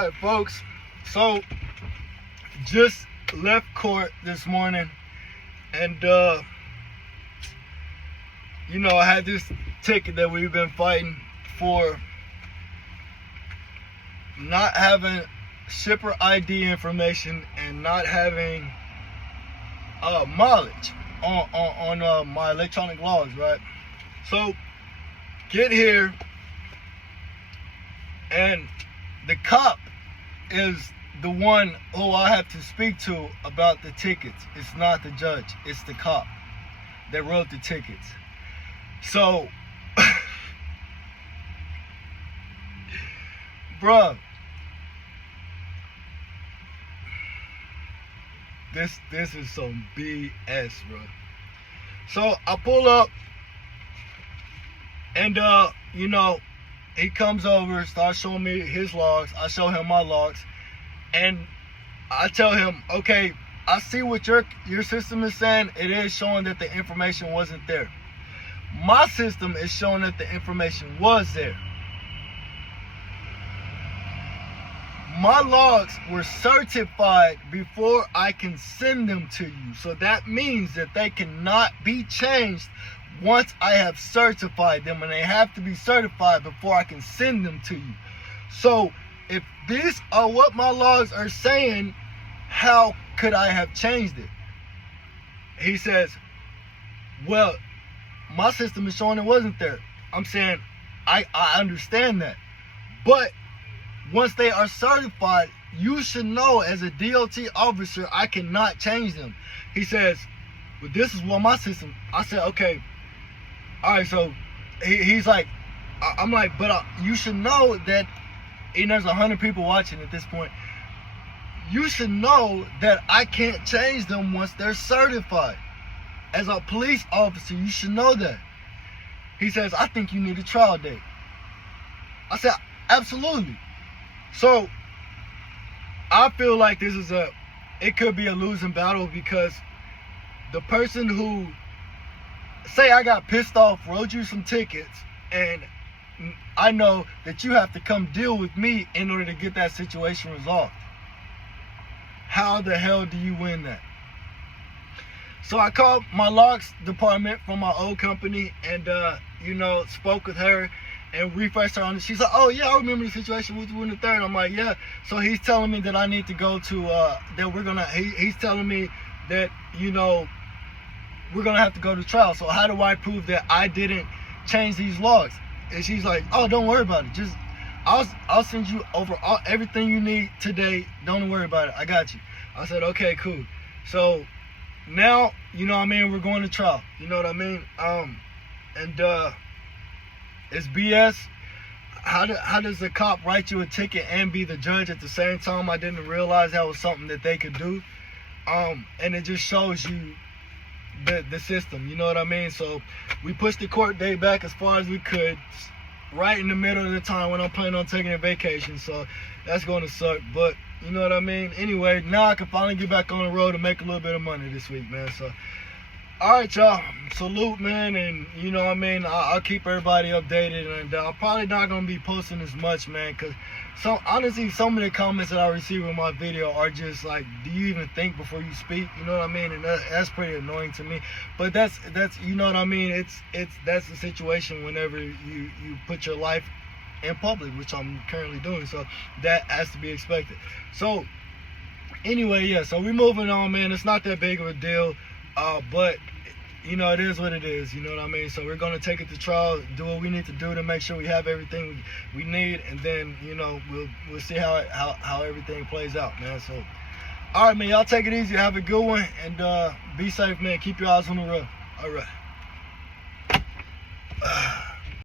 All right, folks. So, just left court this morning, and I had this ticket that we've been fighting for not having shipper ID information and not having mileage on my electronic logs, right? So, get here, and the cop is the one who I have to speak to about the tickets. It's not the judge, it's the cop that wrote the tickets. So, bruh, this is some BS, bro. So I pull up, and he comes over, starts showing me his logs. I show him my logs, and I tell him, okay, I see what your system is saying. It is showing that the information wasn't there. My system is showing that the information was there. My logs were certified before I can send them to you. So that means that they cannot be changed once I have certified them, and they have to be certified before I can send them to you. So if these are what my logs are saying, how could I have changed it? He says, well, my system is showing it wasn't there. I'm saying, I understand that. But once they are certified, you should know as a DOT officer, I cannot change them. He says, well, this is what my system. I said, okay. All right, so he's like, I'm like, but you should know that, and there's 100 people watching at this point. You should know that I can't change them once they're certified. As a police officer, you should know that. He says, I think you need a trial date. I said, absolutely. So I feel like this is it could be a losing battle, because the person who, say I got pissed off, wrote you some tickets, and I know that you have to come deal with me in order to get that situation resolved. How the hell do you win that? So I called my logs department from my old company and, spoke with her and refreshed her on it. She's like, oh yeah, I remember the situation with you in the third. I'm like, yeah. So he's telling me that I need to go to, he's telling me that, we're going to have to go to trial. So how do I prove that I didn't change these logs? And she's like, oh, don't worry about it. Just, I'll send you over everything you need today. Don't worry about it. I got you. I said, okay, cool. So now, we're going to trial. You know what I mean? It's BS. How does the cop write you a ticket and be the judge at the same time? I didn't realize that was something that they could do. And it just shows you the system, you know what I mean? So we pushed the court date back as far as we could, right in the middle of the time when I'm planning on taking a vacation. So that's going to suck, but you know what I mean? Anyway, now I can finally get back on the road and make a little bit of money this week, man. So all right, y'all, salute, man. And you know what I mean, I'll keep everybody updated, and I'm probably not going to be posting as much, man, because honestly, some of the comments that I receive in my video are just like, do you even think before you speak? You know what I mean? And that's pretty annoying to me. But that's you know what I mean? That's the situation whenever you put your life in public, which I'm currently doing. So that has to be expected. So anyway, yeah, so we're moving on, man. It's not that big of a deal, but it is what it is, you know what I mean? So we're going to take it to trial, do what we need to do to make sure we have everything we need, and then, we'll see how everything plays out, man. So, all right, man, y'all take it easy, have a good one, and be safe, man. Keep your eyes on the road. All right.